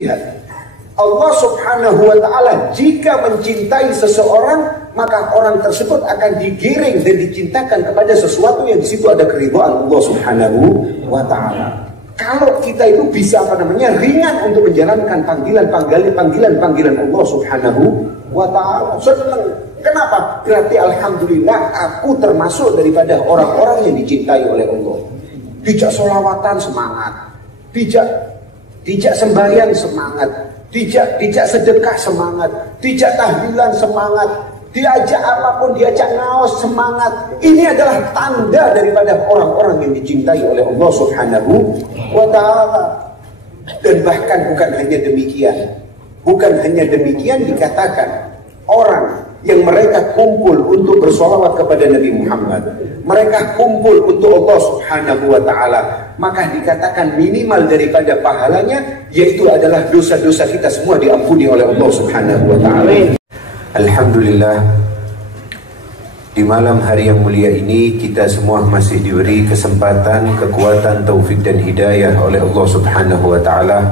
Ya. Allah subhanahu wa ta'ala jika mencintai seseorang, maka orang tersebut akan digiring dan dicintakan kepada sesuatu yang di situ ada keridhaan Allah subhanahu wa ta'ala. Kalau kita itu bisa ringan untuk menjalankan panggilan Allah subhanahu wa ta'ala, senang. Kenapa? Berarti alhamdulillah aku termasuk daripada orang-orang yang dicintai oleh Allah. Dijak sholawatan semangat, dijak sembahyang semangat, dijak sedekah semangat, dijak tahlilan semangat, diajak apapun, diajak ngaos semangat. Ini adalah tanda daripada orang-orang yang dicintai oleh Allah subhanahu wa ta'ala. Dan bahkan bukan hanya demikian dikatakan orang yang mereka kumpul untuk bersolawat kepada Nabi Muhammad, mereka kumpul untuk Allah subhanahu wa ta'ala, maka dikatakan minimal daripada pahalanya yaitu adalah dosa-dosa kita semua diampuni oleh Allah subhanahu wa ta'ala. Alhamdulillah, di malam hari yang mulia ini kita semua masih diberi kesempatan, kekuatan, taufik dan hidayah oleh Allah subhanahu wa ta'ala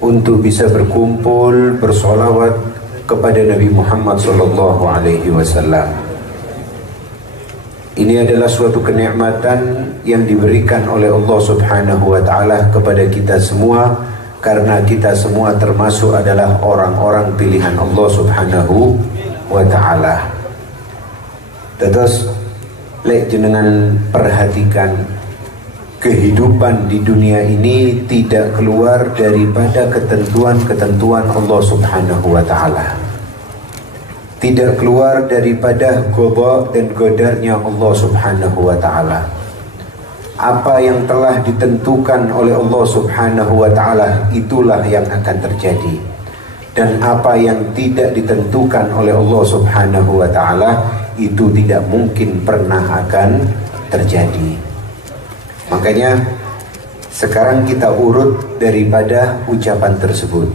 untuk bisa berkumpul bersolawat kepada Nabi Muhammad sallallahu alaihi wasallam. Ini adalah suatu kenikmatan yang diberikan oleh Allah subhanahu wa ta'ala kepada kita semua, karena kita semua termasuk adalah orang-orang pilihan Allah subhanahu wa ta'ala. Terus lek jenengan perhatikan, kehidupan di dunia ini tidak keluar daripada ketentuan-ketentuan Allah subhanahu wa ta'ala, tidak keluar daripada qada dan qadarnya Allah subhanahu wa ta'ala. Apa yang telah ditentukan oleh Allah subhanahu wa ta'ala itulah yang akan terjadi, dan apa yang tidak ditentukan oleh Allah subhanahu wa ta'ala itu tidak mungkin pernah akan terjadi. Makanya sekarang kita urut daripada ucapan tersebut.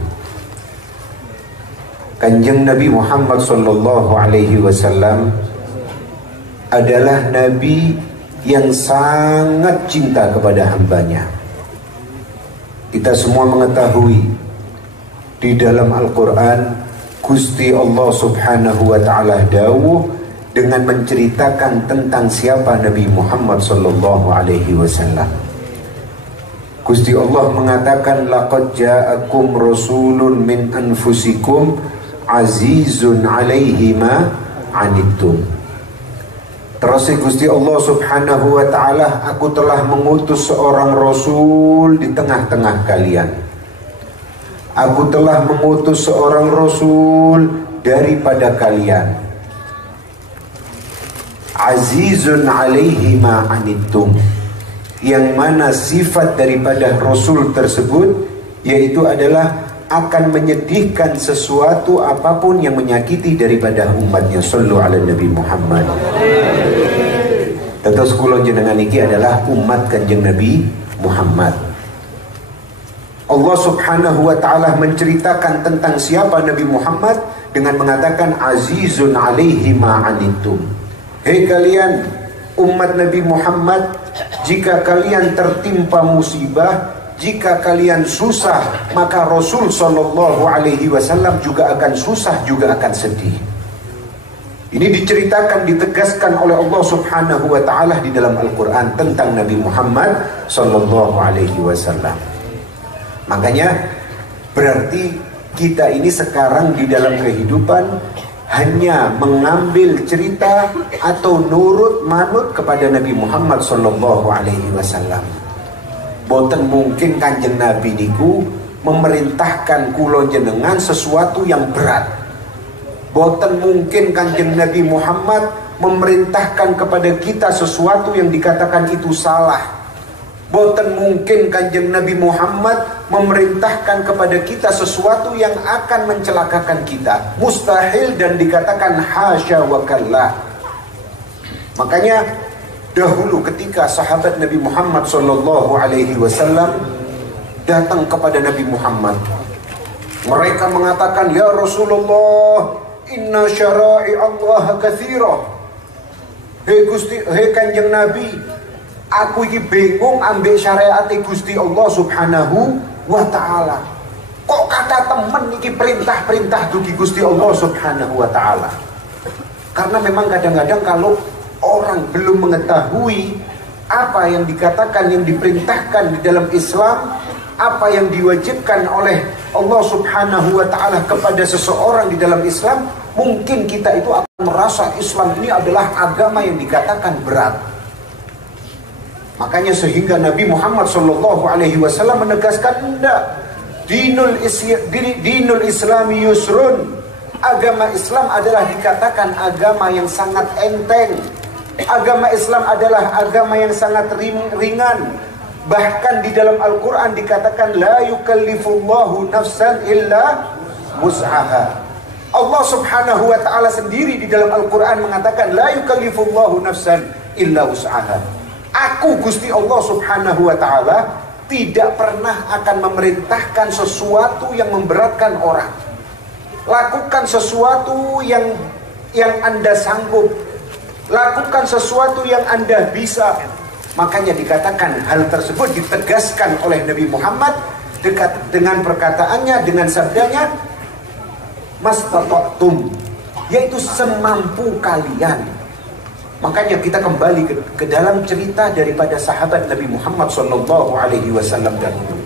Kanjeng Nabi Muhammad sallallahu alaihi wasallam adalah Nabi yang sangat cinta kepada hambanya. Kita semua mengetahui di dalam Al-Quran Gusti Allah subhanahu wa ta'ala dawuh dengan menceritakan tentang siapa Nabi Muhammad sallallahu alaihi wasallam. Gusti Allah mengatakan, laqad ja'akum rasulun min anfusikum azizun alaihi ma anittum. Terus Gusti Allah subhanahu wa ta'ala, aku telah mengutus seorang rasul di tengah-tengah kalian. Aku telah mengutus seorang rasul daripada kalian, azizun alaihi ma anittum, yang mana sifat daripada Rasul tersebut yaitu adalah akan menyedihkan sesuatu apapun yang menyakiti daripada umatnya. Sallu ala Nabi Muhammad. Terus kula jenengan iki adalah umat Kanjeng Nabi Muhammad. Allah subhanahu wa ta'ala menceritakan tentang siapa Nabi Muhammad dengan mengatakan azizun alaihi ma anittum. Hei kalian umat Nabi Muhammad, jika kalian tertimpa musibah, jika kalian susah, maka Rasul sallallahu alaihi wasallam juga akan susah, juga akan sedih. Ini diceritakan, ditegaskan oleh Allah subhanahu wa ta'ala di dalam Al-Quran tentang Nabi Muhammad sallallahu alaihi wasallam. Makanya berarti kita ini sekarang di dalam kehidupan hanya mengambil cerita atau nurut manut kepada Nabi Muhammad sallallahu alaihi wasallam. Boten mungkin Kanjeng Nabi niku memerintahkan kula jenengan sesuatu yang berat. Boten mungkin Kanjeng Nabi Muhammad memerintahkan kepada kita sesuatu yang dikatakan itu salah. Boten mungkin Kanjeng Nabi Muhammad memerintahkan kepada kita sesuatu yang akan mencelakakan kita. Mustahil dan dikatakan hasya wa kallah. Makanya dahulu ketika sahabat Nabi Muhammad sallallahu alaihi wasallam datang kepada Nabi Muhammad, mereka mengatakan, ya Rasulullah, inna syara'i Allah katsira. Hei Gusti, hei Kanjeng Nabi, aku ini bingung ambil syariat Gusti Allah subhanahu wa ta'ala. kata temen iki perintah-perintah dugi Gusti Allah Subhanahu wa taala. Karena memang kadang-kadang kalau orang belum mengetahui apa yang dikatakan, yang diperintahkan di dalam Islam, apa yang diwajibkan oleh Allah Subhanahu wa taala kepada seseorang di dalam Islam, mungkin kita itu akan merasa Islam ini adalah agama yang dikatakan berat. Makanya sehingga Nabi Muhammad SAW menegaskan, enggak, dinul Islami yusrun. Agama Islam adalah dikatakan agama yang sangat enteng. Agama Islam adalah agama yang sangat ringan. Bahkan di dalam Al-Quran dikatakan la yukallifullahu nafsan illa wus'aha. Allah Subhanahu wa ta'ala sendiri di dalam Al-Quran mengatakan la yukallifullahu nafsan illa wus'aha. Aku Gusti Allah Subhanahu wa ta'ala tidak pernah akan memerintahkan sesuatu yang memberatkan orang. Lakukan sesuatu yang Anda sanggup. Lakukan sesuatu yang Anda bisa. Makanya dikatakan hal tersebut ditegaskan oleh Nabi Muhammad dekat dengan perkataannya, dengan sabdanya mastata'tum, yaitu semampu kalian. Makanya kita kembali ke dalam cerita daripada sahabat Nabi Muhammad SAW dahulu.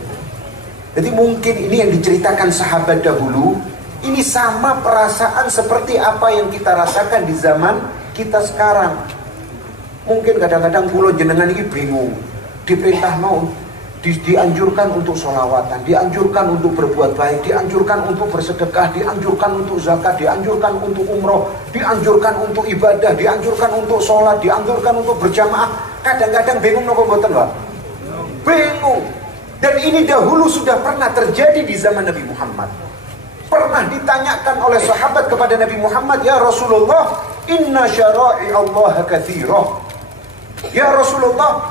Jadi mungkin ini yang diceritakan sahabat dahulu, ini sama perasaan seperti apa yang kita rasakan di zaman kita sekarang. Mungkin kadang-kadang kula jenengan ini bingung, diperintah mau, dianjurkan untuk sholawatan, dianjurkan untuk berbuat baik, dianjurkan untuk bersedekah, dianjurkan untuk zakat, dianjurkan untuk umroh, dianjurkan untuk ibadah, dianjurkan untuk sholat, dianjurkan untuk berjamaah. Kadang-kadang bingung napa mboten, Pak? Bingung. Dan ini dahulu sudah pernah terjadi di zaman Nabi Muhammad. Pernah ditanyakan oleh sahabat kepada Nabi Muhammad, ya Rasulullah, inna syara'i Allah katsirah. Ya Rasulullah,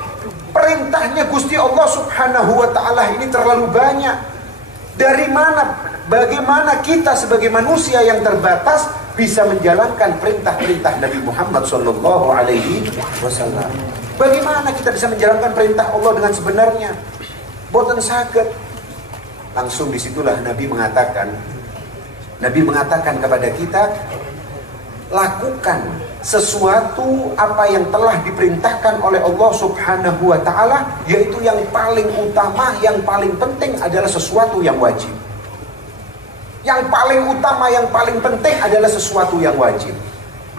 perintahnya Gusti Allah Subhanahu wa ta'ala ini terlalu banyak. Dari mana, bagaimana kita sebagai manusia yang terbatas bisa menjalankan perintah-perintah Nabi Muhammad sallallahu alaihi wasallam? Bagaimana kita bisa menjalankan perintah Allah dengan sebenarnya? Boten saged. Langsung disitulah Nabi mengatakan kepada kita, lakukan sesuatu apa yang telah diperintahkan oleh Allah Subhanahu wa ta'ala, yaitu yang paling utama, yang paling penting adalah sesuatu yang wajib. Yang paling utama, yang paling penting adalah sesuatu yang wajib.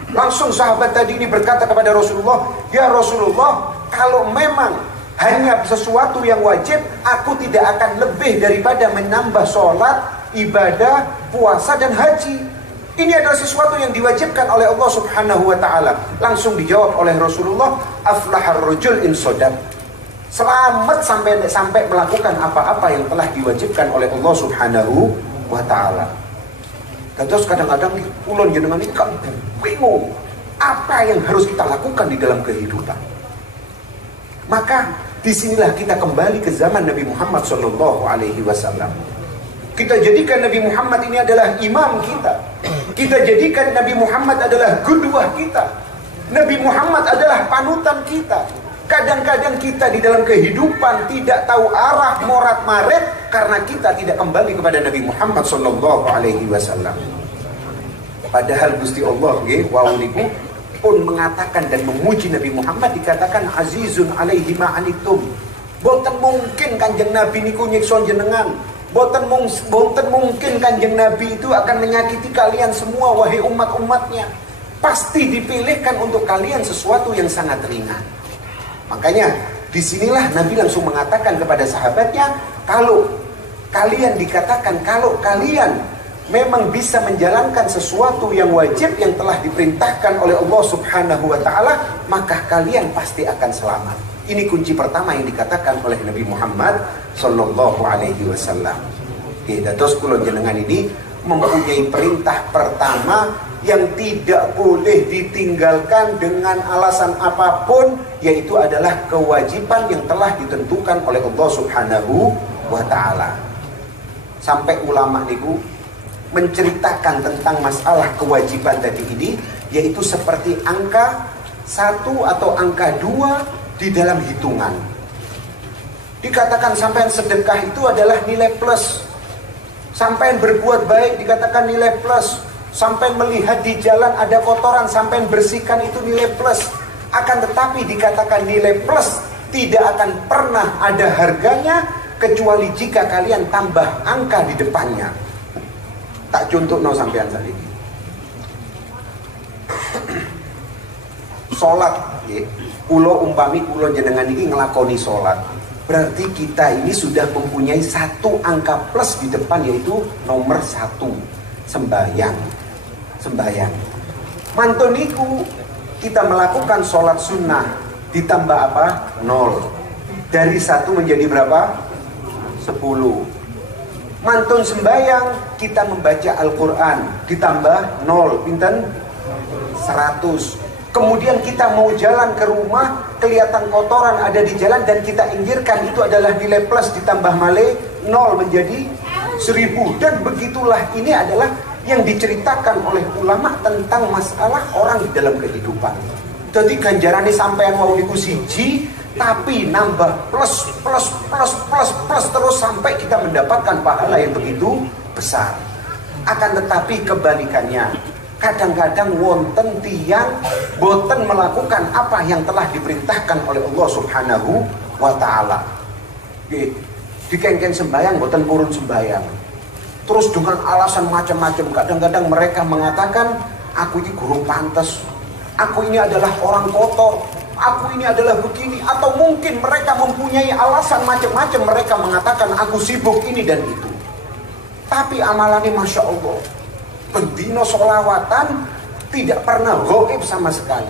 Langsung sahabat tadi ini berkata kepada Rasulullah, ya Rasulullah, kalau memang hanya sesuatu yang wajib, aku tidak akan lebih daripada menambah sholat, ibadah, puasa dan haji. Ini adalah sesuatu yang diwajibkan oleh Allah Subhanahu wa ta'ala. Langsung dijawab oleh Rasulullah, aflahar rajul in shadaq. Selamat sampai melakukan apa-apa yang telah diwajibkan oleh Allah Subhanahu wa ta'ala. Dan terus kadang-kadang ulun jenengan ini kan bingung, apa yang harus kita lakukan di dalam kehidupan. Maka disinilah kita kembali ke zaman Nabi Muhammad SAW. Kita jadikan Nabi Muhammad ini adalah imam kita. Kita jadikan Nabi Muhammad adalah qudwah kita. Nabi Muhammad adalah panutan kita. Kadang-kadang kita di dalam kehidupan tidak tahu arah morat maret karena kita tidak kembali kepada Nabi Muhammad SAW. Padahal Gusti Allah wa'uniku pun mengatakan dan memuji Nabi Muhammad, dikatakan azizun alaihi ma'anitum. Boten mungkin kanjeng Nabi niku nyiksa jenengan. Boten mungkin kanjeng Nabi itu akan menyakiti kalian semua, wahai umat-umatnya. Pasti dipilihkan untuk kalian sesuatu yang sangat ringan. Makanya disinilah Nabi langsung mengatakan kepada sahabatnya, kalau kalian memang bisa menjalankan sesuatu yang wajib yang telah diperintahkan oleh Allah Subhanahu wa ta'ala, maka kalian pasti akan selamat. Ini kunci pertama yang dikatakan oleh Nabi Muhammad sallallahu alaihi wasallam. Terus kula jenengan ini mempunyai perintah pertama yang tidak boleh ditinggalkan dengan alasan apapun, yaitu adalah kewajiban yang telah ditentukan oleh Allah Subhanahu wa ta'ala. Sampai ulama niku menceritakan tentang masalah kewajiban tadi ini, yaitu seperti angka 1 atau angka 2 di dalam hitungan. Dikatakan sampai sedekah itu adalah nilai plus. Sampai berbuat baik dikatakan nilai plus. Sampai melihat di jalan ada kotoran, sampai bersihkan itu nilai plus. Akan tetapi dikatakan nilai plus tidak akan pernah ada harganya kecuali jika kalian tambah angka di depannya. Tak contoh no sampean tadi. Salat, kulo umpami kulo jenengan ini ngelakoni salat. Berarti kita ini sudah mempunyai satu angka plus di depan, yaitu nomor 1, sembahyang. Mantoniku kita melakukan sholat sunnah ditambah apa? 0. Dari 1 menjadi berapa? 10. Mantun sembahyang kita membaca Al-Quran ditambah 0. Pinten? 100. Kemudian kita mau jalan ke rumah, kelihatan kotoran ada di jalan dan kita inggirkan, itu adalah nilai plus ditambah male 0 menjadi 1000. Dan begitulah, ini adalah yang diceritakan oleh ulama tentang masalah orang di dalam kehidupan. Jadi ganjarannya sampai yang mau niku siji, tapi nambah plus terus sampai kita mendapatkan pahala yang begitu besar. Akan tetapi kebalikannya, kadang-kadang wonten tiyang boten melakukan apa yang telah diperintahkan oleh Allah Subhanahu wa ta'ala. Dikengken sembahyang boten purun sembahyang. Terus dengan alasan macam-macam. Kadang-kadang mereka mengatakan, aku ini guru pantas, aku ini adalah orang kotor, aku ini adalah begini. Atau mungkin mereka mempunyai alasan macam-macam. Mereka mengatakan aku sibuk ini dan itu. Tapi amalannya Masya Allah, bendino sholawatan tidak pernah ghaib sama sekali.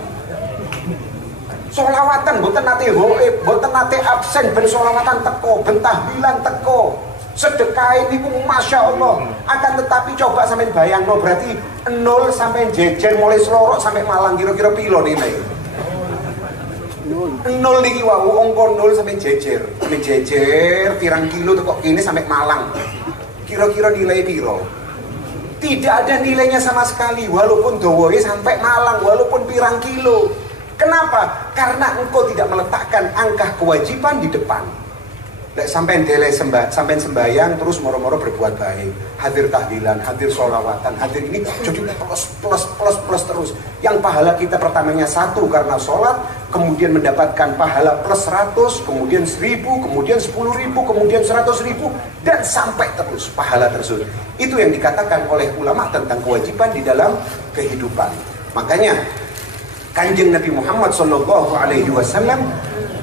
Sholawatan boten nate ghaib, boten nate absen, ben sholawatan teko, ben tahlilan teko. Sedekah ini pun Masya Allah. Akan tetapi coba sampai bayangno, berarti 0 sampai jejer mulai Selorok sampai Malang kira-kira pilo nih. 0 niki wau angka 0 sampai jejer. Sampai jejer pirang kilo tuh kok ini sampai Malang. Kira-kira nilai piro? Tidak ada nilainya sama sekali, walaupun dawahe sampai Malang, walaupun pirang kilo. Kenapa? Karena engkau tidak meletakkan angka kewajiban di depan. Sampai sembahyang terus moro-moro berbuat baik, hadir tahlilan, hadir sholawatan, hadir ini jadi plus terus. Yang pahala kita pertamanya 1 karena sholat, kemudian mendapatkan pahala plus 100, kemudian 1000, kemudian 10.000, kemudian 100.000, dan sampai terus pahala tersebut. Itu yang dikatakan oleh ulama tentang kewajiban di dalam kehidupan. Makanya Kanjeng Nabi Muhammad SAW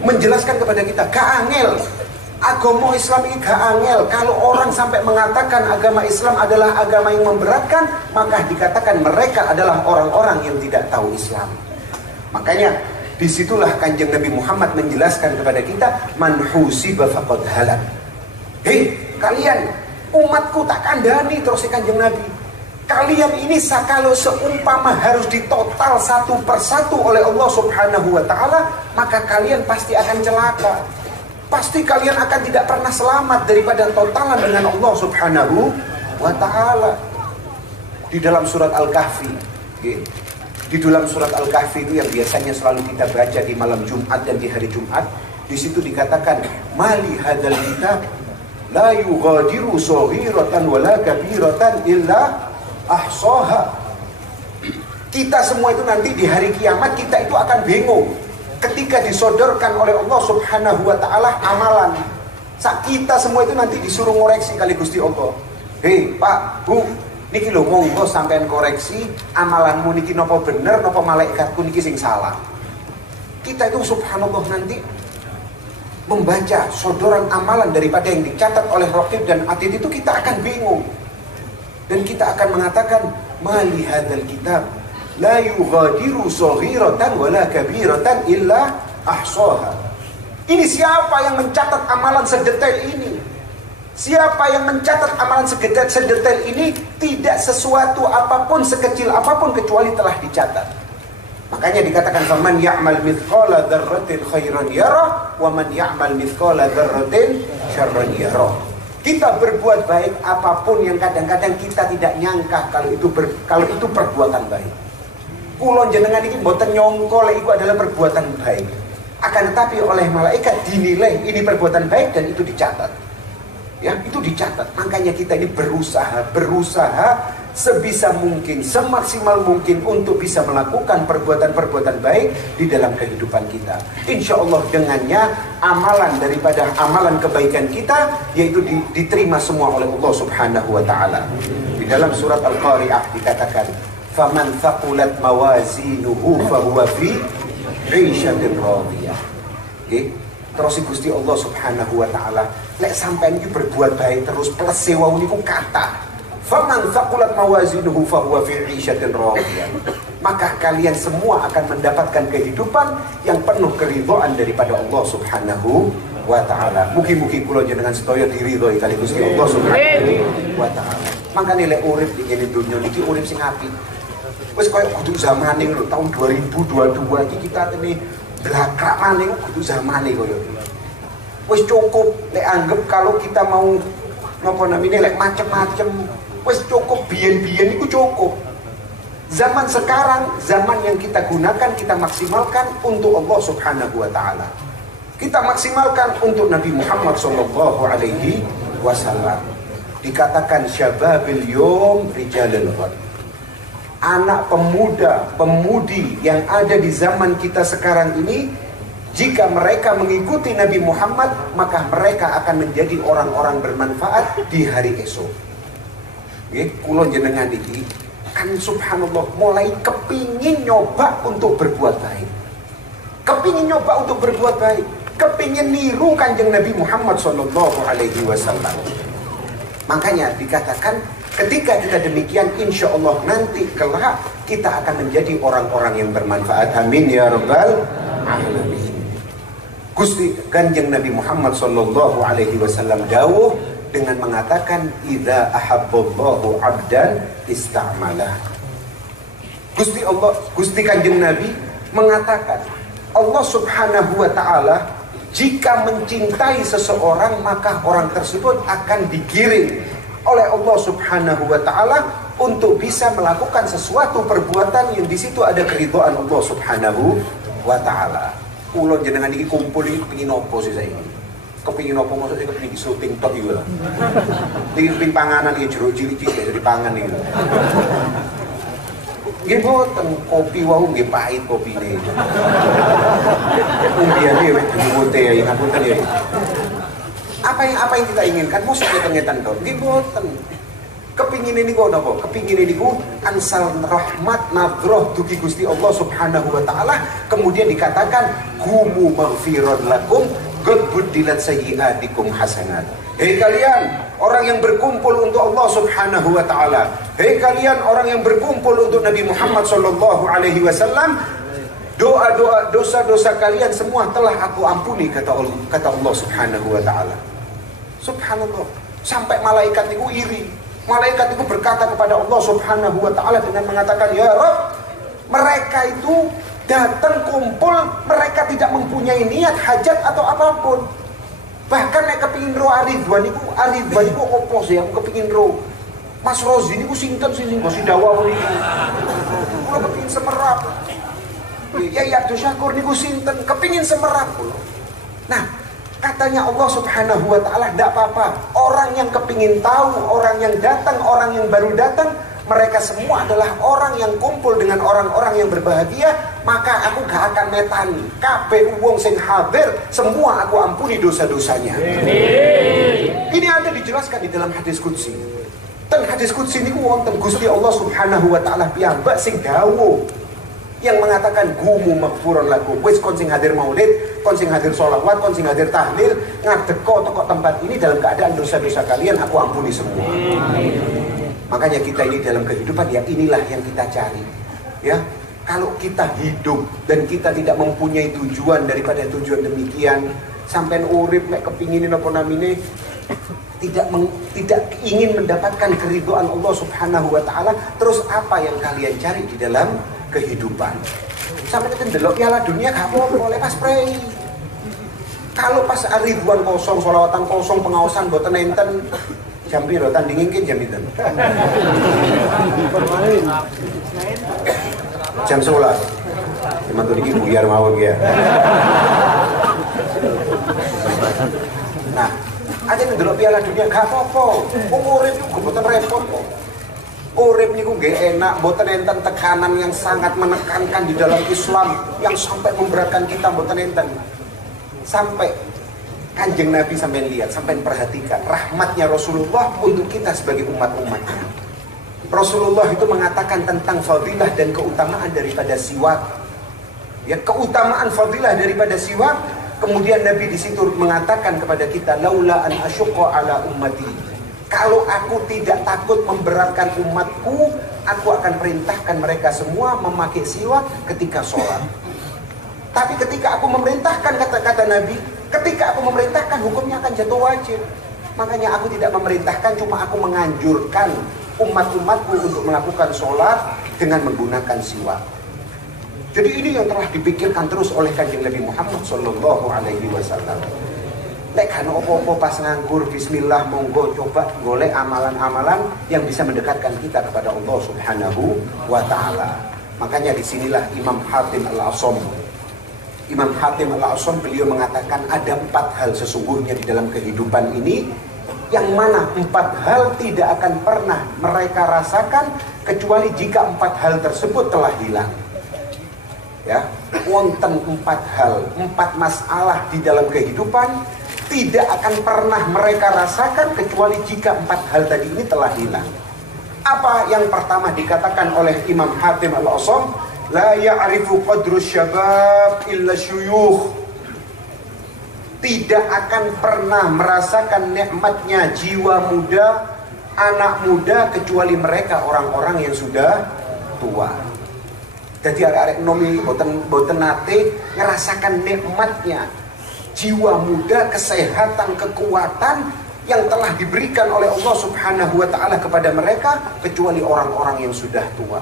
menjelaskan kepada kita, gak angel. Agama Islam ini gak angel. Kalau orang sampai mengatakan agama Islam adalah agama yang memberatkan, maka dikatakan mereka adalah orang-orang yang tidak tahu Islam. Makanya disitulah Kanjeng Nabi Muhammad menjelaskan kepada kita, man husiba faqad halak. Hei kalian, umatku tak kandani, terus Kanjeng Nabi, kalian ini kalau seumpama harus ditotal satu persatu oleh Allah Subhanahu wa ta'ala, maka kalian pasti akan celaka. Pasti kalian akan tidak pernah selamat daripada totalan dengan Allah Subhanahu wa ta'ala. Di dalam surat Al-Kahfi, di dalam surat Al-Kahfi itu yang biasanya selalu kita baca di malam Jumat dan di hari Jumat, di situ dikatakan, mali hadzal kitab la yughadiru shaghiratan wala kabiratan illa ahsaha. Kita semua itu nanti di hari kiamat kita itu akan bingung ketika disodorkan oleh Allah Subhanahu wa ta'ala amalan. Kita semua itu nanti disuruh ngoreksi kali Gusti Allah. Hei Pak, Bu, niki lho monggo sampean koreksi amalanmu niki nopo bener, nopo malaikatku niki sing salah. Kita itu subhanallah nanti membaca sodoran amalan daripada yang dicatat oleh Raqib dan Atid itu kita akan bingung. Dan kita akan mengatakan, mali hadzal kitab la yughadiru shaghiratan wala kabiratan illa ahsaha. Ini siapa yang mencatat amalan sedetail ini? Siapa yang mencatat amalan sedetail ini? Tidak sesuatu apapun, sekecil apapun kecuali telah dicatat. Makanya dikatakan, faman ya'mal mithqala dzarratin khairan yarah wa man ya'mal mithqala dzarratin syarran yarah. Kita berbuat baik apapun yang kadang-kadang kita tidak nyangka kalau itu perbuatan baik. Kulon jenengan ini mboten nyongko itu adalah perbuatan baik. Akan tetapi oleh malaikat dinilai ini perbuatan baik dan itu dicatat. Ya, itu dicatat. Makanya kita ini berusaha sebisa mungkin, semaksimal mungkin untuk bisa melakukan perbuatan-perbuatan baik di dalam kehidupan kita. Insya Allah dengannya amalan daripada amalan kebaikan kita yaitu diterima semua oleh Allah Subhanahu wa taala. Di dalam surat Al-Qari'ah dikatakan, "Faman thaqulat mawazinuhu fahuwa fi 'ishatin radiyah." Oke. Terus Gusti Allah Subhanahu wa taala lek sampean iki berbuat baik terus plus sewa niku kata faman thaqulat mawazinuhu fahuwa fi 'ishatin radiyah, maka kalian semua akan mendapatkan kehidupan yang penuh keridhaan daripada Allah Subhanahu wa taala. Mugi-mugi kula jenengan sedaya diridhoi kali Gusti Allah Subhanahu wa taala. Makane lek urip ing ngene donya niki urip sing apik. Wis koyo kudu zamane lho, tahun 2022 iki kita tene belakrak maning kudu zamane koyo. Wis cukup lek anggap kalau kita mau napa namine lek macem-macem, wis cukup biyen-biyen iku cukup. Zaman sekarang, zaman yang kita gunakan, kita maksimalkan untuk Allah Subhanahu wa taala. Kita maksimalkan untuk Nabi Muhammad sallallahu alaihi wasallam. Dikatakan syababil yawm rijalul ghad. Anak pemuda, pemudi yang ada di zaman kita sekarang ini, jika mereka mengikuti Nabi Muhammad, maka mereka akan menjadi orang-orang bermanfaat di hari esok. Kula jenengan iki kan subhanallah mulai kepingin nyoba untuk berbuat baik. Kepingin nyoba untuk berbuat baik, kepingin niru Kanjeng Nabi Muhammad sallallahu alaihi wasallam. Makanya dikatakan ketika kita demikian, insya Allah nanti kelak kita akan menjadi orang-orang yang bermanfaat. Amin ya rabbal alamin. Gusti Kanjeng Nabi Muhammad sallallahu alaihi wasallam dawuh dengan mengatakan idza ahabballahu 'abdan ista'malah. Gusti Kanjeng Nabi mengatakan Allah Subhanahu wa taala jika mencintai seseorang, maka orang tersebut akan digiring oleh Allah Subhanahu wa taala untuk bisa melakukan sesuatu perbuatan yang di situ ada keridhaan Allah Subhanahu wa taala. Kula jenengan iki kumpul iki kepengin opo sih saiki? Kepengin opo maksudnya kepengin syuting tok iki lho. Iki kepengin panganan iki jeruk cilik-cilik dari pangan iki lho. Nggih boten kopi wau nggih pahit kopine. Umbiane wis dimuté ya ngapunten ya. Apa yang kita inginkan mosok ketengetan to. Nggih boten. Kepingin ini kok napa? Kepingin ini ku ansal rahmat nadroh dugi Gusti Allah Subhanahu wa taala, kemudian dikatakan humu maghfiran lakum qad buddilat sayyi'atikum hasanat. Hei kalian orang yang berkumpul untuk Allah Subhanahu wa taala, hei kalian orang yang berkumpul untuk Nabi Muhammad sallallahu alaihi wasallam, doa-doa dosa-dosa kalian semua telah aku ampuni, kata Allah Subhanahu wa taala. Subhanallah, sampai malaikat itu iri. Malaikat itu berkata kepada Allah Subhanahu wa taala dengan mengatakan, "Ya Rabb, mereka itu datang kumpul, mereka tidak mempunyai niat hajat atau apapun. Bahkan nek kepingin ro Aridwan iku opo sih aku kepingin ro. Mas Rozi niku sinten sing bos dawa niku. Kula kepingin semerap. Ya Abdul Syakur niku sinten kepingin semerap kula." Nah, katanya Allah Subhanahu wa taala tidak apa-apa. Orang yang kepingin tahu, orang yang datang, orang yang baru datang, mereka semua adalah orang yang kumpul dengan orang-orang yang berbahagia, maka aku gak akan metani. Kabeh wong sing hadir, semua aku ampuni dosa-dosanya. Ini ada dijelaskan di dalam hadis qudsi. Dan hadis qudsi niku wonten Gusti Allah Subhanahu wa taala piyambak sing dawuh yang mengatakan gumu maghfuran lakum. Wis kon sing hadir maulid, kon sing hadir sholawat, kon sing hadir tahlil, ngadeko toko tempat ini dalam keadaan dosa-dosa kalian aku ampuni semua. Makanya kita ini dalam kehidupan ya inilah yang kita cari. Ya, kalau kita hidup dan kita tidak mempunyai tujuan daripada tujuan demikian, sampai urip mek kepinginin apa namine tidak ingin mendapatkan keridhaan Allah Subhanahu wa taala, terus apa yang kalian cari di dalam kehidupan? Sampai kita delok Piala Dunia gak apa-apa oleh pas prei. Kalau pas Aridwan kosong, sholawatan kosong, pengawasan boten enten, jam piro tanding iki jam pinten? Jam 11. Mantu iki buyar mawon ya. Nah, Aja ndelok Piala Dunia gak apa-apa. Urip niku mboten repot kok. Urip niku nggih enak, mboten enten tekanan yang sangat menekankan di dalam Islam yang sampai memberatkan kita, mboten enten. Sampai Kanjeng Nabi sampai lihat, sampai perhatikan rahmatnya Rasulullah untuk kita sebagai umat-umatnya. Rasulullah itu mengatakan tentang fadilah dan keutamaan daripada siwak. Ya, keutamaan fadilah daripada siwak. Kemudian Nabi di situ mengatakan kepada kita, laula an asyqa ala ummati. Kalau aku tidak takut memberatkan umatku, aku akan perintahkan mereka semua memakai siwak ketika sholat. Tapi ketika aku memerintahkan, kata Nabi, ketika aku memerintahkan, hukumnya akan jatuh wajib. Makanya aku tidak memerintahkan, cuma aku menganjurkan umat-umatku untuk melakukan sholat dengan menggunakan siwak. Jadi ini yang telah dipikirkan terus oleh Kanjeng Nabi Muhammad Sallallahu Alaihi Wasallam. Lek kan opo-opo pas nganggur, bismillah, monggo coba golek amalan-amalan yang bisa mendekatkan kita kepada Allah Subhanahu wa Ta'ala. Makanya disinilah Imam Hatim Al-Asam. Imam Hatim Al-Asam beliau mengatakan ada 4 hal sesungguhnya di dalam kehidupan ini, yang mana 4 hal tidak akan pernah mereka rasakan kecuali jika 4 hal tersebut telah hilang. Ya, wonten 4 hal, 4 masalah di dalam kehidupan tidak akan pernah mereka rasakan kecuali jika 4 hal tadi ini telah hilang. Apa yang pertama dikatakan oleh Imam Hatim Al-Asam? La ya'rifu qadru syabab illa syuyukh. Tidak akan pernah merasakan nikmatnya jiwa muda, anak muda, kecuali mereka orang-orang yang sudah tua. Jadi arek-arek nomi boten nate ngerasakan nikmatnya jiwa muda, kesehatan, kekuatan yang telah diberikan oleh Allah Subhanahu wa Ta'ala kepada mereka, kecuali orang-orang yang sudah tua.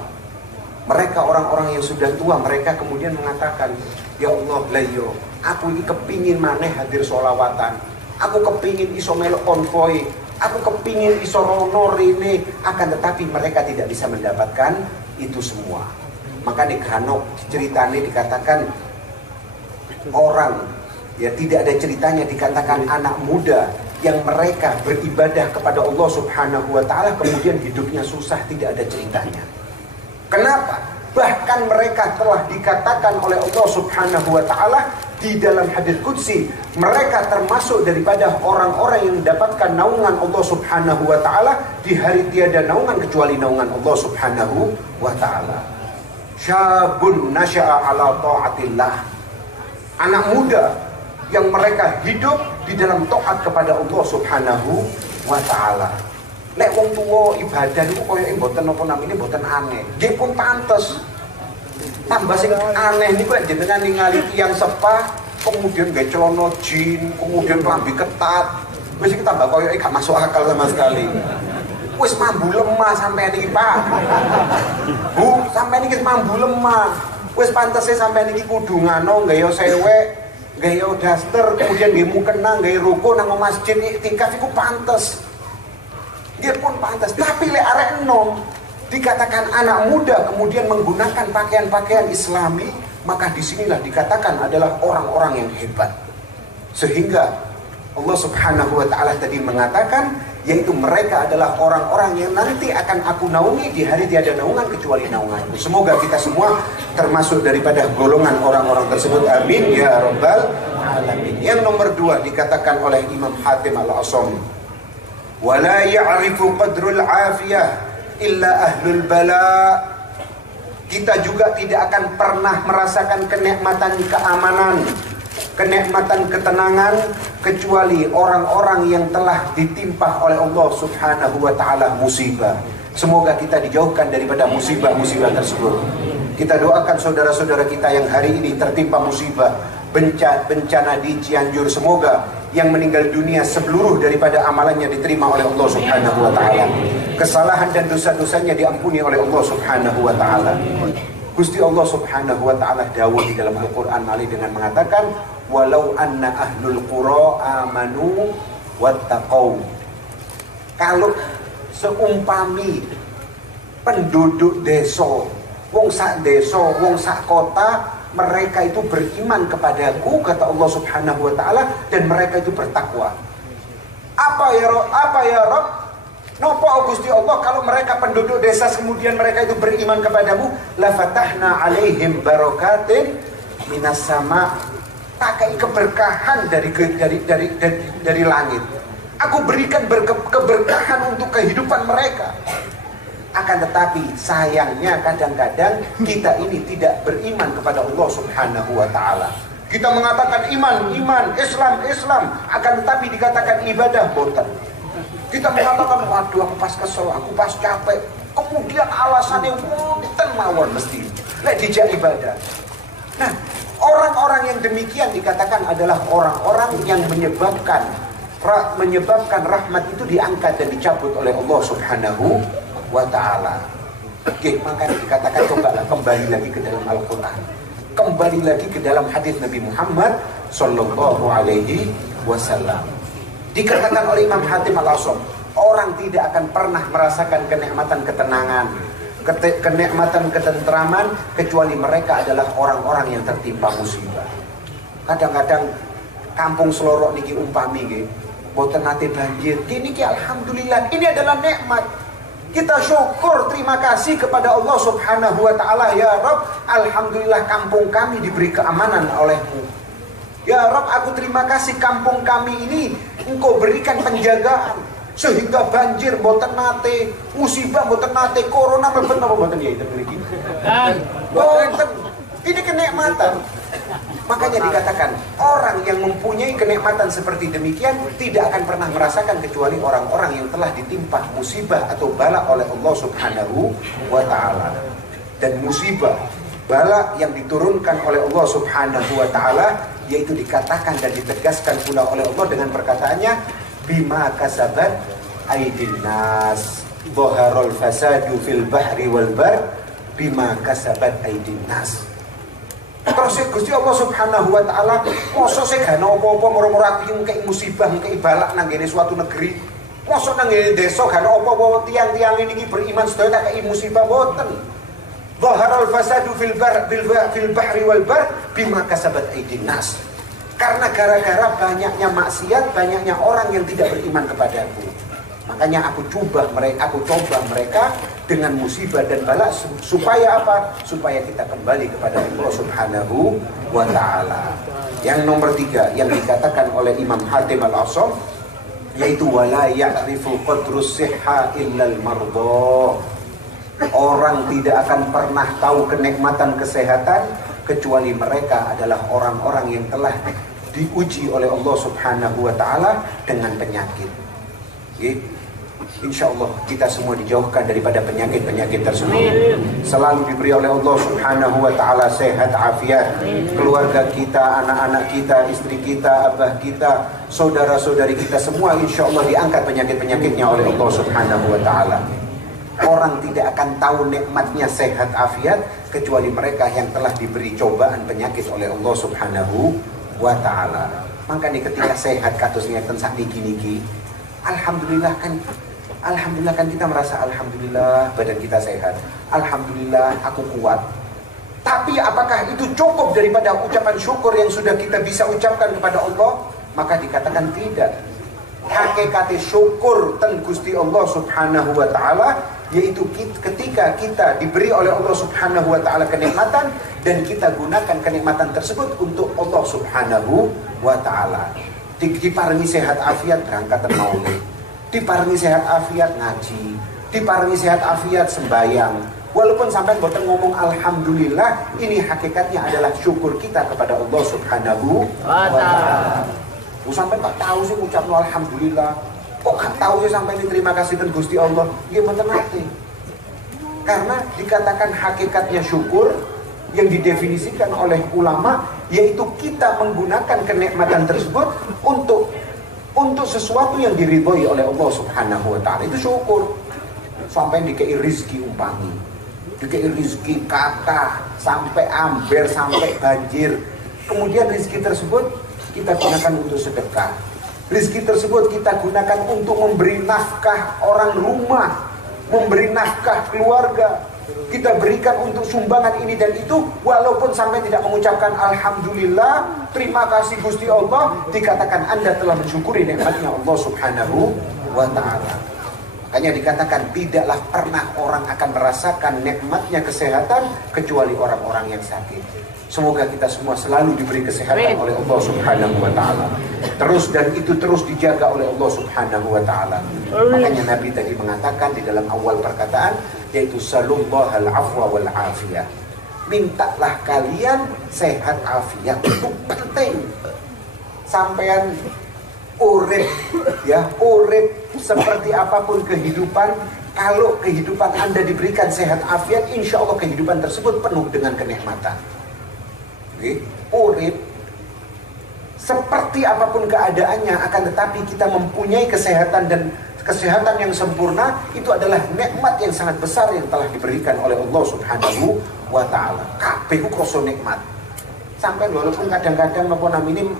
Mereka orang-orang yang sudah tua, mereka kemudian mengatakan, ya Allah, layo, aku ini kepingin maneh hadir sholawatan, aku kepingin iso melok konvoy, aku kepingin iso rono rene, akan tetapi mereka tidak bisa mendapatkan itu semua. Maka di Granok ceritanya dikatakan orang, ya tidak ada ceritanya dikatakan anak muda yang mereka beribadah kepada Allah Subhanahu wa Ta'ala kemudian hidupnya susah, tidak ada ceritanya. Kenapa? Bahkan mereka telah dikatakan oleh Allah Subhanahu wa Ta'ala di dalam hadits qudsi, mereka termasuk daripada orang-orang yang mendapatkan naungan Allah Subhanahu wa Ta'ala di hari tiada naungan kecuali naungan Allah Subhanahu wa Ta'ala. Syabun nasya'a ala ta'atillah. Anak muda yang mereka hidup di dalam taat kepada Allah Subhanahu wa Ta'ala. Lek wong tuwa ibadah niku koyo mboten napa namine mboten aneh. Nggih pun pantes. Tambah sing aneh niku lek jenengan ningali tiyang sepah kemudian nggae celana jin, kemudian klambi ketat. Wis iki tambah koyo gak masuk akal sama sekali. Wis mambu lemah sampai niki Pak. Bu, sampai niki mambu lemah. Wis pantese sampai niki kudu ngano gaya sewek, gaya daster, kemudian nggih mukena, nggih ruko nang masjid iktikaf iku pantes. Nggih pun pantes, tapi lek arek enom dikatakan anak muda kemudian menggunakan pakaian-pakaian Islami, maka disinilah dikatakan adalah orang-orang yang hebat. Sehingga Allah Subhanahu wa Ta'ala tadi mengatakan, yaitu mereka adalah orang-orang yang nanti akan aku naungi di hari tiada naungan kecuali naunganku. Semoga kita semua termasuk daripada golongan orang-orang tersebut. Amin ya rabbal alamin. Yang nomor 2 dikatakan oleh Imam Hatim Al-Asam, wala ya'rifu qadrul afiyah illa ahlul bala. Kita juga tidak akan pernah merasakan kenikmatan keamanan, kenikmatan ketenangan kecuali orang-orang yang telah ditimpa oleh Allah Subhanahu wa Ta'ala musibah. Semoga kita dijauhkan daripada musibah-musibah tersebut. Kita doakan saudara-saudara kita yang hari ini tertimpa musibah, bencana di Cianjur, semoga yang meninggal dunia seluruh daripada amalannya diterima oleh Allah Subhanahu wa Ta'ala. Kesalahan dan dosa-dosanya diampuni oleh Allah Subhanahu wa Ta'ala. Gusti Allah Subhanahu wa Ta'ala dawuh di dalam Al-Qur'an malih dengan mengatakan, walau anna ahlul qura amanu wattaqau. Kalau seumpami penduduk desa, wong sak desa, wong sak kota, mereka itu beriman kepadaku, kata Allah Subhanahu wa Ta'ala, dan mereka itu bertakwa. Apa ya Rob? Apa ya Rob? Nopo Gusti Allah kalau mereka penduduk desa kemudian mereka itu beriman kepadamu, la fatahna alaihim barakatin minas sama, takai keberkahan dari langit. Aku berikan keberkahan untuk kehidupan mereka. Akan tetapi sayangnya kadang-kadang kita ini tidak beriman kepada Allah Subhanahu wa taala. Kita mengatakan iman, Islam, akan tetapi dikatakan ibadah boten. Kita mengatakan, waduh aku pas kesel, aku pas capek. Kemudian alasannya boten mawon mesti. Lek dijak ibadah. Nah, orang-orang yang demikian dikatakan adalah orang-orang yang menyebabkan rahmat itu diangkat dan dicabut oleh Allah Subhanahu wa ta'ala. Oke, makanya dikatakan coba kembali lagi ke dalam Al-Quran, kembali lagi ke dalam hadis Nabi Muhammad Sallallahu Alaihi Wasallam. Dikatakan oleh Imam Hatim Al-Asam, orang tidak akan pernah merasakan kenikmatan ketenangan, kenikmatan ketentraman kecuali mereka adalah orang-orang yang tertimpa musibah. Kadang-kadang kampung Selorok niki umpami nggih, boten nate banjir. Kini ki alhamdulillah, ini adalah nikmat. Kita syukur, terima kasih kepada Allah Subhanahu wa taala. Ya Rabb, alhamdulillah kampung kami diberi keamanan oleh-Mu. Ya Rabb, aku terima kasih kampung kami ini Engkau berikan penjagaan sehingga banjir boten nate, musibah boten nate, corona boten apa boten ya itu mriki. Boten. Ini kenikmatan. Makanya dikatakan orang yang mempunyai kenikmatan seperti demikian tidak akan pernah merasakan kecuali orang-orang yang telah ditimpa musibah atau bala oleh Allah Subhanahu wa taala. Dan musibah, bala yang diturunkan oleh Allah Subhanahu wa taala yaitu dikatakan dan ditegaskan pula oleh Allah dengan perkataannya bima kasabat aydin nas dhaharul fasadu fil bahri wal bar bima kasabat aydin nas. Terus Gusti Allah Subhanahu wa taala mosok sing gak apa-apa moro-moro aku ngkei musibah ngkei balak nang ngene suatu negeri. Mosok nang ngene desa gak apa-apa tiang-tiang ini beriman sedaya tak kei musibah boten. Dhaharul fasadu fil bahri wal bar bima kasabat aydin nas. Karena gara-gara banyaknya maksiat, banyaknya orang yang tidak beriman kepadaku. Makanya aku coba mereka dengan musibah dan bala supaya apa? Supaya kita kembali kepada Allah Subhanahu wa taala. Yang nomor 3 yang dikatakan oleh Imam Hatim Al-Asam yaitu wala ya'rifu qadrus sihha illal mardha. Orang tidak akan pernah tahu kenikmatan kesehatan kecuali mereka adalah orang-orang yang telah diuji oleh Allah Subhanahu wa taala dengan penyakit. Insya Allah kita semua dijauhkan daripada penyakit-penyakit tersebut. Selalu diberi oleh Allah Subhanahu wa taala sehat afiat. Keluarga kita, anak-anak kita, istri kita, abah kita, saudara-saudari kita semua insya Allah diangkat penyakit-penyakitnya oleh Allah Subhanahu wa taala. Orang tidak akan tahu nikmatnya sehat afiat kecuali mereka yang telah diberi cobaan penyakit oleh Allah Subhanahu wa taala. Makanya ketika sehat katusnya tentang niki alhamdulillah kan kita merasa alhamdulillah badan kita sehat. Alhamdulillah aku kuat. Tapi apakah itu cukup daripada ucapan syukur yang sudah kita bisa ucapkan kepada Allah? Maka dikatakan tidak. Hakikat syukur ten Gusti Allah Subhanahu wa taala yaitu ketika kita diberi oleh Allah Subhanahu wa taala kenikmatan dan kita gunakan kenikmatan tersebut untuk Allah Subhanahu wa taala. Diparingi sehat afiat berangkat maulid, diparingi sehat afiat ngaji, diparingi sehat afiat sembahyang. Walaupun sampai boten ngomong alhamdulillah, ini hakikatnya adalah syukur kita kepada Allah Subhanahu wa taala. Sampai tak tahu sih ucap alhamdulillah. Kok gak tahu sih sampai ini terima kasih dan Gusti Allah. Gimana nanti? Karena dikatakan hakikatnya syukur yang didefinisikan oleh ulama yaitu kita menggunakan kenikmatan tersebut untuk sesuatu yang diridhoi oleh Allah Subhanahu wa taala. Itu syukur. Sampai dikei rizki umpami, dikei rizki kata sampai amber, sampai banjir. Kemudian rizki tersebut kita gunakan untuk sedekah. Rizki tersebut kita gunakan untuk memberi nafkah orang rumah, memberi nafkah keluarga, kita berikan untuk sumbangan ini dan itu, walaupun sampai tidak mengucapkan alhamdulillah, terima kasih Gusti Allah, dikatakan Anda telah mensyukuri nikmatnya Allah Subhanahu wa ta'ala. Makanya dikatakan tidaklah pernah orang akan merasakan nikmatnya kesehatan kecuali orang-orang yang sakit. Semoga kita semua selalu diberi kesehatan oleh Allah Subhanahu wa ta'ala. Terus dan itu terus dijaga oleh Allah Subhanahu wa ta'ala. Makanya Nabi tadi mengatakan di dalam awal perkataan, yaitu salullahal afwa wal afiyah. Mintalah kalian sehat afiat, itu penting. Sampean urip ya, urip seperti apapun kehidupan, kalau kehidupan Anda diberikan sehat afiat, insya Allah kehidupan tersebut penuh dengan kenikmatan. Urip seperti apapun keadaannya, akan tetapi kita mempunyai kesehatan, dan kesehatan yang sempurna itu adalah nikmat yang sangat besar yang telah diberikan oleh Allah Subhanahu wa ta'ala. Kabeh ku krasa nikmat. Sampai walaupun kadang-kadang napa namine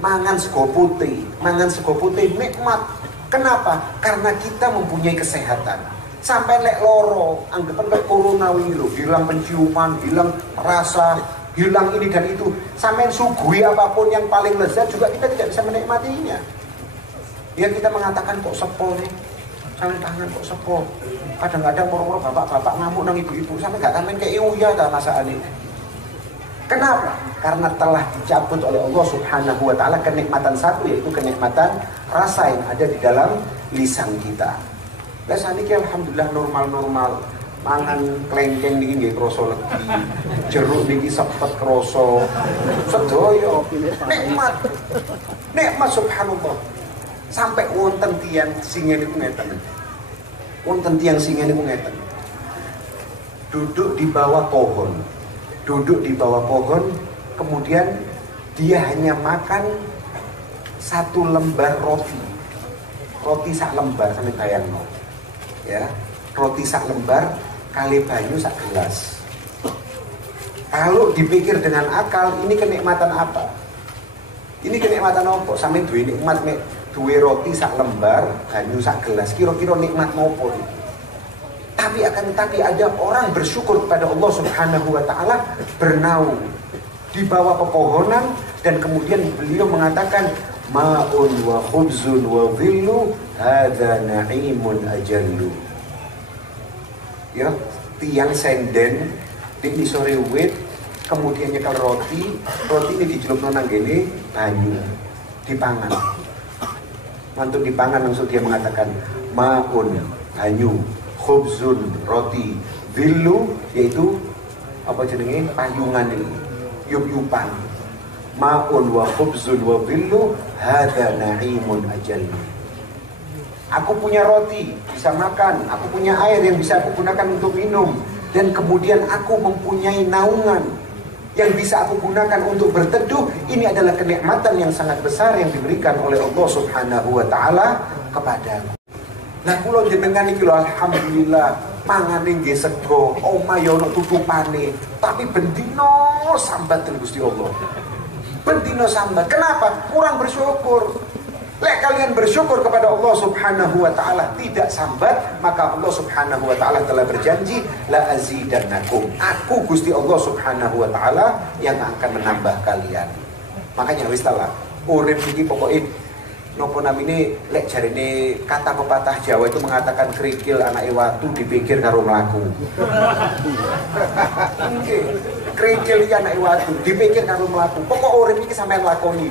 mangan sego putih nikmat. Kenapa? Karena kita mempunyai kesehatan. Sampai lek loro, anggapan kayak corona wingi lho, hilang penciuman, hilang rasa, hilang ini dan itu. Sampai suguhi apapun yang paling lezat juga kita tidak bisa menikmatinya. Ya kita mengatakan kok sepo nih, sampai tangan kok sepo. Kadang-kadang moro-moro bapak-bapak ngamuk nang ibu-ibu, sampai gak kamen kayak iya dah masakan ini. Kenapa? Karena telah dicabut oleh Allah Subhanahu wa ta'ala kenikmatan satu, yaitu kenikmatan rasa yang ada di dalam lisan kita. Biasanya ini alhamdulillah normal-normal. Mangan klengkeng niki nggih krasa legi, jeruk niki sepet krasa, sedaya nikmat subhanallah. Sampai wonten tiyang sing niku ngeten. Duduk di bawah pohon, kemudian dia hanya makan satu lembar roti sak lembar, sampe bayangno. Ya, roti sak lembar kali banyu sak gelas. Kalau dipikir dengan akal, ini kenikmatan apa? Ini kenikmatan apa? Sampe duwe nikmat mek duwe roti sak lembar, banyu sak gelas. Kira-kira nikmat nopo iki? Tapi ada orang bersyukur kepada Allah Subhanahu wa ta'ala, bernaung di bawah pepohonan, dan kemudian beliau mengatakan ma'un wa khubzun wa dhillu hadza na'imun ajallu. Ya, tiang senden di sore wit, kemudian nyekel roti ini dijelupno nang gene banyu, dipangan. Mantuk dipangan langsung dia mengatakan ma'un banyu, khubzun roti, dhillu yaitu apa jenenge payungan ini, yup-yupan. Ma'un wa khubzun wa dhillu hadza na'imun ajallu. Aku punya roti, bisa makan. Aku punya air yang bisa aku gunakan untuk minum. Dan kemudian aku mempunyai naungan yang bisa aku gunakan untuk berteduh. Ini adalah kenikmatan yang sangat besar yang diberikan oleh Allah Subhanahu wa ta'ala kepadaku. Nah kula jenengan iki lho alhamdulillah mangane nggih sego, omah ya ono tutupane, tapi bendino sambat Gusti Allah. Bendino sambat. Kenapa? Kurang bersyukur. Lek kalian bersyukur kepada Allah Subhanahu wa ta'ala, tidak sambat, maka Allah Subhanahu wa ta'ala telah berjanji la azidannakum. Aku Gusti Allah Subhanahu wa ta'ala yang akan menambah kalian. Makanya wis ta lah, urip iki pokoke napa namine, lek jarine kata pepatah Jawa itu mengatakan kerikil anake watu dipikir karo mlaku. Nggih, kerikil iki anake watu dipikir karo mlaku. Pokok urip iki sampean lakoni.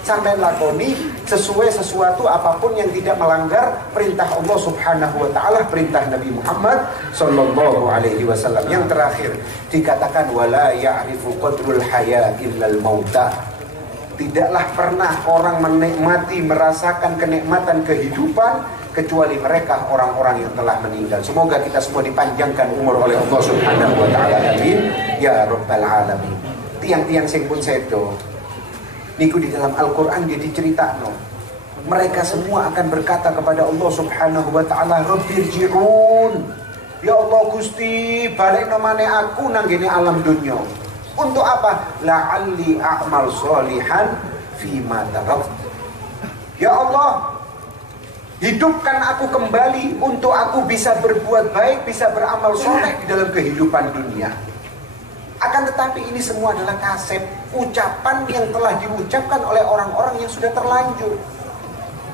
Sampai lakoni sesuai sesuatu apapun yang tidak melanggar perintah Allah Subhanahu wa ta'ala, perintah Nabi Muhammad sallallahu alaihi wasallam. Yang terakhir dikatakan wala ya'rifu qadrul haya illal mauta. Tidaklah pernah orang menikmati, merasakan kenikmatan kehidupan kecuali mereka orang-orang yang telah meninggal. Semoga kita semua dipanjangkan umur oleh Allah Subhanahu wa ta'ala. Amin ya rabbal alamin. Tiang-tiang sing pun sedo niku di dalam Al-Quran dia diceritakan, mereka semua akan berkata kepada Allah Subhanahu wa ta'ala, Rabbirji'un, ya Allah Gusti balik nomane aku nang gene alam dunya. Untuk apa? La'alli a'mal sholihan fima tarakt. Ya Allah, Hidupkan aku kembali untuk aku bisa berbuat baik, bisa beramal soleh di dalam kehidupan dunia. Akan tetapi ini semua adalah kasep, ucapan yang telah diucapkan oleh orang-orang yang sudah terlanjur.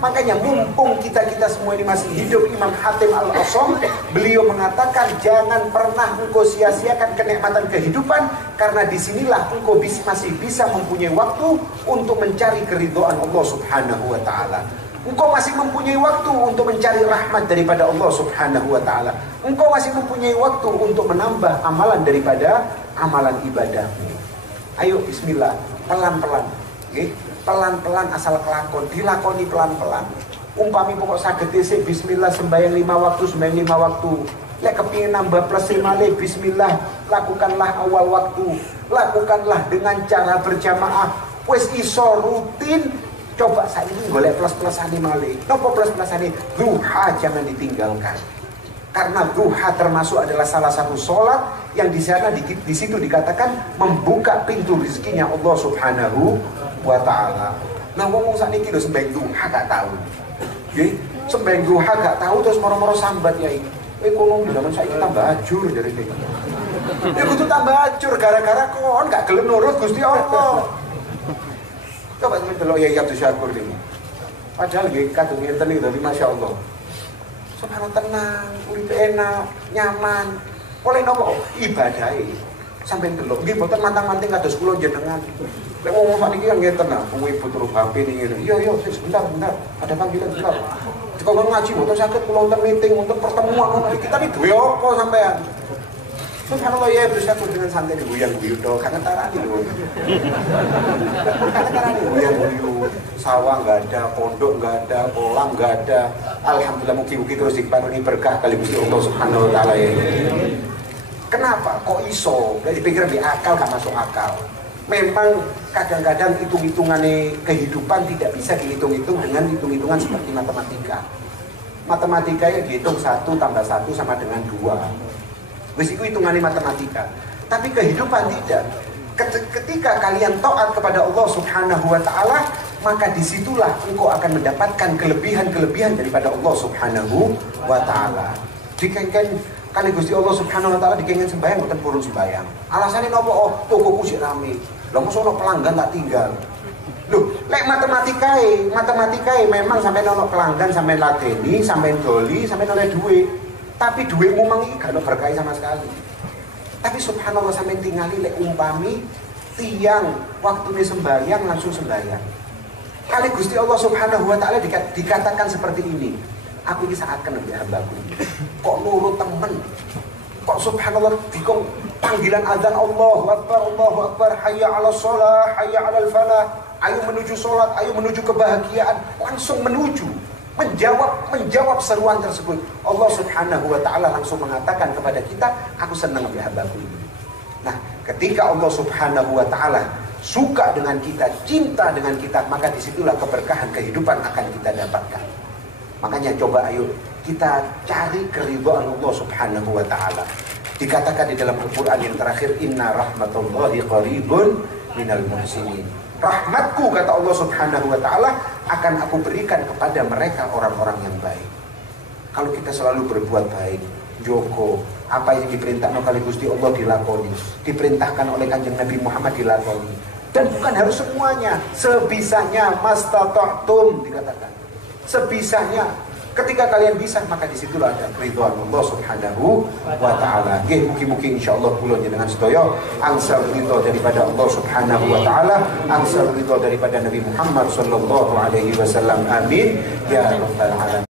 Makanya mumpung kita semua ini masih hidup, Imam Hatim Al-Asham beliau mengatakan, jangan pernah engkau sia-siakan kenikmatan kehidupan, karena disinilah engkau masih bisa mempunyai waktu untuk mencari keridhaan Allah Subhanahu wa ta'ala. Engkau masih mempunyai waktu untuk mencari rahmat daripada Allah Subhanahu wa ta'ala. Engkau masih mempunyai waktu untuk menambah amalan daripada amalan ibadahmu. Ayo bismillah, pelan-pelan, okay? Pelan-pelan asal kelakon, dilakoni pelan-pelan. Umpami pokok saged dhisik bismillah sembahyang 5 waktu, sembahyang 5 waktu. Lek kepingin nambah plus 5 le, bismillah, lakukanlah awal waktu. Lakukanlah dengan cara berjamaah. Wes iso rutin, coba saat ini golek plus-plusane malih. Napa plus-plusane? Duha jangan ditinggalkan. Karena duha termasuk adalah salah satu sholat yang di sana di situ dikatakan membuka pintu rezekinya Allah Subhanahu wa ta'ala. Nah, ngomong saat ini lho sembahyang duha gak tahu. Nggih, sembahyang duha gak tahu terus moro-moro sambat ya iki. Ekonomi zaman saiki tambah ajur dari iki. Ya kudu tambah ajur gara-gara kon gak gelem nurut Gusti Allah. Coba delok ya Abdul Syakur ini. Padahal nggih kadung ngenten iki dari masyaallah. Subhanallah, tenang, urip enak, nyaman. Oleh nopo ibadahe. Sampai delok nggih boten mantang-manting kados kula jenengan. Lek ngomong sakniki yang ngeten nah, wong ibu turu HP niki. Iya, sebentar. Ada panggilan sebentar. Jika mau ngaji boten saged kula wonten meeting, wonten pertemuan ngono iki. Kita iki duwe apa sampean? Subhanallah ya bisa dengan santai diguyang-guyu tok, karena tarani lho. Karena tarani guyang-guyu, sawah enggak ada, pondok enggak ada, kolam enggak ada. Alhamdulillah mugi-mugi terus diparingi berkah kali Gusti Allah Subhanahu wa taala ya. Kenapa? Kok iso? Dari pikiran di akal gak masuk akal. Memang kadang-kadang hitung-hitungannya kehidupan tidak bisa dihitung-hitung dengan hitung-hitungan seperti matematika. Matematika ya dihitung 1 tambah 1 sama dengan 2. Wis iku hitungannya matematika. Tapi kehidupan tidak. Ketika kalian taat kepada Allah Subhanahu wa ta'ala, maka disitulah engkau akan mendapatkan kelebihan-kelebihan daripada Allah Subhanahu wa ta'ala. Dikengken kali Gusti Allah Subhanahu wa ta'ala dikengken sembahyang boten purun sembahyang. Alasannya nopo? Oh, tokoku sik rame. Lah mosok ono pelanggan tak tinggal. Loh, lek matematikae memang sampai ono pelanggan, sampai ladeni, sampai doli, sampai oleh duit. Tapi duitmu mang iki gak ono berkah sama sekali. Tapi subhanallah sampai tingali lek umpami tiang waktune sembahyang langsung sembahyang. Kali Gusti Allah Subhanahu wa taala dikatakan seperti ini. Aku iki saatkan lebih hambaku. Kok nurut temen? Kok subhanallah dikong panggilan azan Allahu Akbar, hayya 'alas shalah, hayya 'alal falah. Ayo menuju salat, ayo menuju kebahagiaan, langsung menuju. Menjawab seruan tersebut. Allah Subhanahu wa ta'ala langsung mengatakan kepada kita, aku senang dengan hambaku ini. Nah, ketika Allah Subhanahu wa ta'ala suka dengan kita, cinta dengan kita, maka disitulah keberkahan kehidupan akan kita dapatkan. Makanya coba ayo kita cari keridhaan Allah Subhanahu wa ta'ala. Dikatakan di dalam Al-Quran yang terakhir, inna rahmatullahi qaribun minal muhsinin. Rahmatku, kata Allah Subhanahu wa ta'ala, akan aku berikan kepada mereka orang-orang yang baik. Kalau kita selalu berbuat baik, Joko, apa yang diperintahkan oleh Gusti Allah dilakoni, diperintahkan oleh Kanjeng Nabi Muhammad dilakoni. Dan bukan harus semuanya, sebisanya, mastata'tum dikatakan. Sebisanya. Ketika kalian bisa, maka disitulah ada keridhaan Allah Subhanahu wa ta'ala. Nggih, mugi-mugi insyaallah kula jenengan sedaya angsal ridha daripada Allah Subhanahu wa ta'ala, angsal ridha daripada Nabi Muhammad sallallahu alaihi wasallam. Amin ya rabbal alamin.